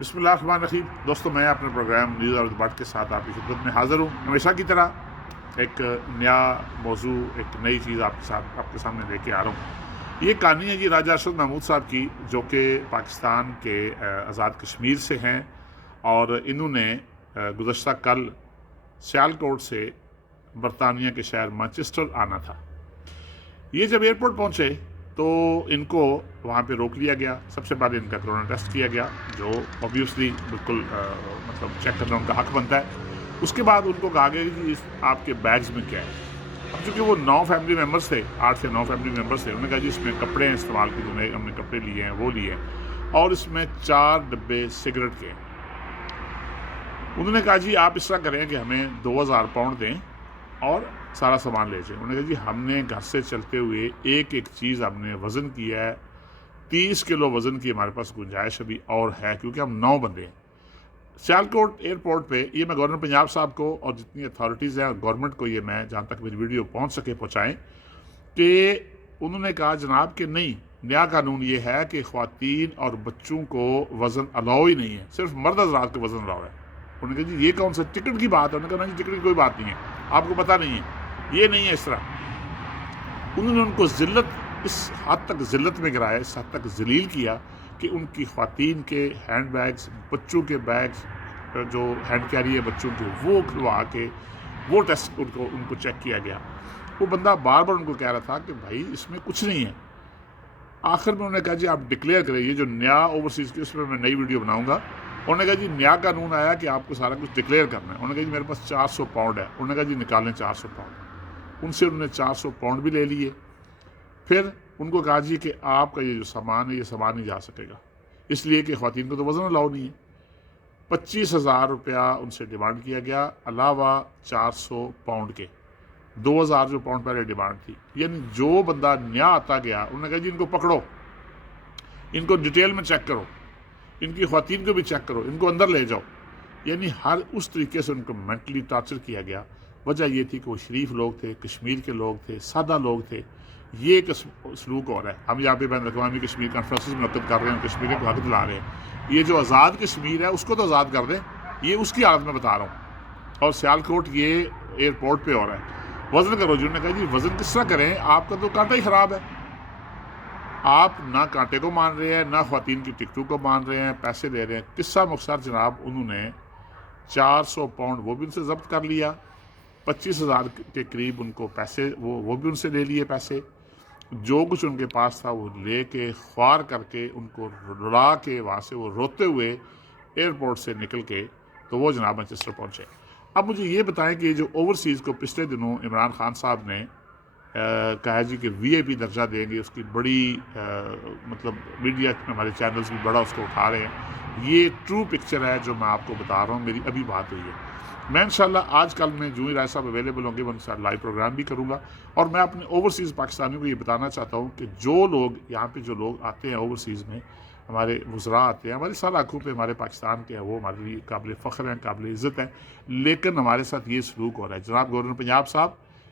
بسم اللہ الرحمن الرحیم دوستوں، میں اپنے پروگرام نیوز اور ڈباٹ کے ساتھ آپ کی خدمت میں حاضر ہوں۔ ہمیشہ کی طرح ایک نیا موضوع، ایک نئی چیز آپ کے سامنے لے کے آ رہا ہوں۔ یہ کہانی ہے جی راجہ ارشد محمود صاحب کی، جو کہ پاکستان کے آزاد کشمیر سے ہیں، اور انہوں نے گزشتہ کل سیالکوٹ سے برطانیہ کے شہر مانچسٹر آنا تھا۔ یہ جب ایئرپورٹ پہنچے تو ان کو وہاں پہ روک لیا گیا۔ سب سے پہلے ان کا کرونا ٹیسٹ کیا گیا، جو اوبیسلی بالکل چیک کرنا ان کا حق بنتا ہے۔ اس کے بعد ان کو کہا گیا کہ آپ کے بیگز میں کیا ہے۔ اب چونکہ وہ 9 فیملی ممبرس تھے، 8 سے 9 فیملی ممبرس تھے، انہوں نے کہا جی اس میں کپڑے ہیں استعمال کی، جو ہم نے کپڑے لیے ہیں وہ لیے ہیں، اور اس میں 4 ڈبے سگریٹ کے ہیں۔ انہوں نے کہا جی آپ اس طرح کریں کہ ہمیں 2000 پاؤنڈ دیں اور سارا سامان لے جائیں۔ انہوں نے کہا جی ہم نے گھر سے چلتے ہوئے ایک چیز ہم نے وزن کیا ہے، 30 کلو وزن کی ہمارے پاس گنجائش ابھی اور ہے، کیونکہ ہم 9 بندے ہیں۔ سیالکوٹ ایئرپورٹ پہ یہ میں گورنر پنجاب صاحب کو اور جتنی اتھارٹیز ہیں اور گورنمنٹ کو یہ میں جہاں تک میری ویڈیو پہنچ سکے پہنچائیں کہ انہوں نے کہا جناب کہ نہیں، نیا قانون یہ ہے کہ خواتین اور بچوں کو وزن الاؤ ہی نہیں ہے، صرف مرد حضرات کو وزن الاؤ ہے۔ انہوں نے کہا جی یہ کون سا ٹکٹ کی بات ہے؟ انہوں نے کہا نہیں جی ٹکٹ کی کوئی بات نہیں ہے، آپ کو پتہ نہیں ہے، یہ نہیں ہے اس طرح۔ انہوں نے ان کو اس حد تک ذلت میں گرایا، اس حد تک ذلیل کیا کہ ان کی خواتین کے ہینڈ بیگز، بچوں کے بیگز جو ہینڈ کیری ہے بچوں کے، وہ کھلوا کے وہ ٹیسٹ ان کو چیک کیا گیا۔ وہ بندہ بار بار ان کو کہہ رہا تھا کہ بھائی اس میں کچھ نہیں ہے۔ آخر میں انہوں نے کہا جی آپ ڈکلیئر کریں، یہ جو نیا اوورسیز کی، اس میں میں نئی ویڈیو بناؤں گا۔ انہوں نے کہا جی نیا قانون آیا کہ آپ کو سارا کچھ ڈکلیئر کرنا ہے۔ انہوں نے کہا جی میرے پاس 400 پاؤنڈ ہے۔ انہوں نے کہا جی نکالیں 400 پاؤنڈ۔ ان سے انہوں نے 400 پاؤنڈ بھی لے لیے۔ پھر ان کو کہا جی کہ آپ کا یہ جو سامان ہے یہ سامان نہیں جا سکے گا، اس لیے کہ خواتین کو تو وزن الاؤ نہیں ہے۔ 25,000 روپیہ ان سے ڈیمانڈ کیا گیا، علاوہ 400 پاؤنڈ کے، 2,000 جو پاؤنڈ پہلے ڈیمانڈ تھی۔ یعنی جو بندہ نیا آتا گیا، انہوں نے کہا جی ان کو پکڑو، ان کو ڈیٹیل میں چیک کرو، ان کی خواتین کو بھی چیک کرو، ان کو اندر لے جاؤ۔ یعنی ہر اس طریقے سے ان کو مینٹلی ٹارچر کیا گیا۔ وجہ یہ تھی کہ وہ شریف لوگ تھے، کشمیر کے لوگ تھے، سادہ لوگ تھے۔ یہ ایک سلوک اور ہے۔ ہم یہاں پہ بین الاقوامی کشمیر کانفرنسز منعقد کر رہے ہیں، کشمیر کے حق دلا رہے ہیں۔ یہ جو آزاد کشمیر ہے اس کو تو آزاد کر دیں، یہ اس کی حالت میں بتا رہا ہوں۔ اور سیالکوٹ یہ ایئرپورٹ پہ ہو رہا ہے۔ وزن کرو جی، انہوں نے کہا جی وزن کس طرح کریں، آپ کا تو کانٹا ہی خراب ہے۔ آپ نہ کانٹے کو مان رہے ہیں، نہ خواتین کی ٹکٹوں کو مان رہے ہیں، پیسے لے رہے ہیں۔ قصہ مختصر جناب، انہوں نے 400 پاؤنڈ وہ بھی ان سے ضبط کر لیا، 25,000 کے قریب ان کو پیسے وہ بھی ان سے لے لیے پیسے۔ جو کچھ ان کے پاس تھا وہ لے کے خوار کر کے ان کو رلا کے وہاں سے وہ روتے ہوئے ایئرپورٹ سے نکل کے تو وہ جناب مانچسٹر پہنچے۔ اب مجھے یہ بتائیں کہ جو اوورسیز کو پچھلے دنوں عمران خان صاحب نے کہا جی کہ VIP درجہ دیں گے، اس کی بڑی میڈیا ہمارے چینلز بھی بڑا اس کو اٹھا رہے ہیں۔ یہ ٹرو پکچر ہے جو میں آپ کو بتا رہا ہوں، میری ابھی بات ہوئی ہے۔ میں انشاءاللہ آج کل میں جو ہی رائے صاحب اویلیبل ہوں گے میں ان سے لائیو پروگرام بھی کروں گا، اور میں اپنے اوورسیز پاکستانیوں کو یہ بتانا چاہتا ہوں کہ جو لوگ یہاں پہ جو لوگ آتے ہیں اوورسیز میں، ہمارے وزراء آتے ہیں، ہمارے سارے آنکھوں پہ ہمارے پاکستان کے ہیں، وہ ہمارے لیے قابل فخر ہیں، قابل عزت ہیں، لیکن ہمارے ساتھ یہ سلوک ہو رہا ہے۔ جناب گورنر پنجاب صاحب،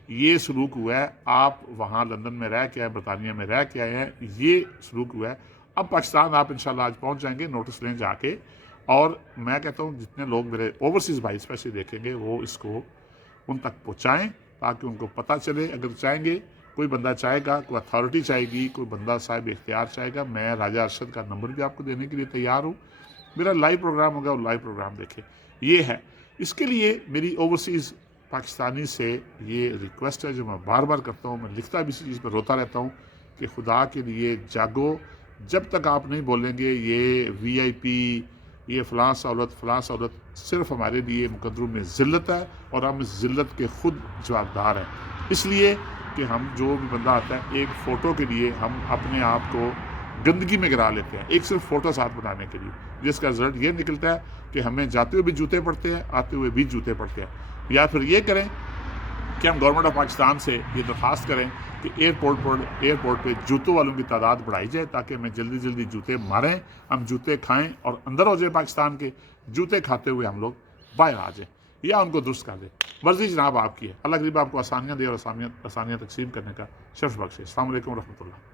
یہ سلوک ہوا ہے، آپ وہاں لندن میں رہ کے آئے، برطانیہ میں رہ کے آئے ہیں، یہ سلوک ہوا ہے۔ اب پاکستان آپ انشاءاللہ آج پہنچ جائیں گے، نوٹس لیں جا کے، اور میں کہتا ہوں جتنے لوگ میرے اوورسیز بھائی اسپیشلی دیکھیں گے وہ اس کو ان تک پہنچائیں تاکہ ان کو پتہ چلے۔ اگر چاہیں گے، کوئی بندہ چاہے گا، کوئی اتھارٹی چاہے گی، کوئی بندہ صاحب اختیار چاہے گا، میں راجہ ارشد کا نمبر بھی آپ کو دینے کے لیے تیار ہوں۔ میرا لائیو پروگرام ہوگا اور لائیو پروگرام دیکھیں۔ یہ ہے، اس کے لیے میری اوورسیز پاکستانی سے یہ ریکویسٹ ہے جو میں بار بار کرتا ہوں، میں لکھتا بھی اسی چیز پر روتا رہتا ہوں کہ خدا کے لیے جاگو۔ جب تک آپ نہیں بولیں گے یہ VIP، یہ فلاں سہولت صرف ہمارے لیے مقدروں میں ذلت ہے، اور ہم اس ذلت کے خود جوابدار ہیں۔ اس لیے کہ ہم جو بھی بندہ آتا ہے ایک فوٹو کے لیے ہم اپنے آپ کو گندگی میں گرا لیتے ہیں، ایک صرف فوٹو ساتھ بنانے کے لیے، جس کا رزلٹ یہ نکلتا ہے کہ ہمیں جاتے ہوئے بھی جوتے پڑتے ہیں، آتے ہوئے بھی جوتے پڑتے ہیں۔ یا پھر یہ کریں کہ ہم گورنمنٹ آف پاکستان سے یہ درخواست کریں کہ ایئرپورٹ پہ جوتوں والوں کی تعداد بڑھائی جائے تاکہ ہمیں جلدی جوتے ماریں، ہم جوتے کھائیں اور اندر ہو جائے پاکستان کے، جوتے کھاتے ہوئے ہم لوگ باہر آ جائیں، یا ان کو درست کر دیں۔ مرضی جناب آپ کی ہے، اللہ غریب آپ کو آسانیاں دے اور آسانیاں تقسیم کرنے کا شرف بخشے۔ السلام علیکم ورحمۃ اللہ۔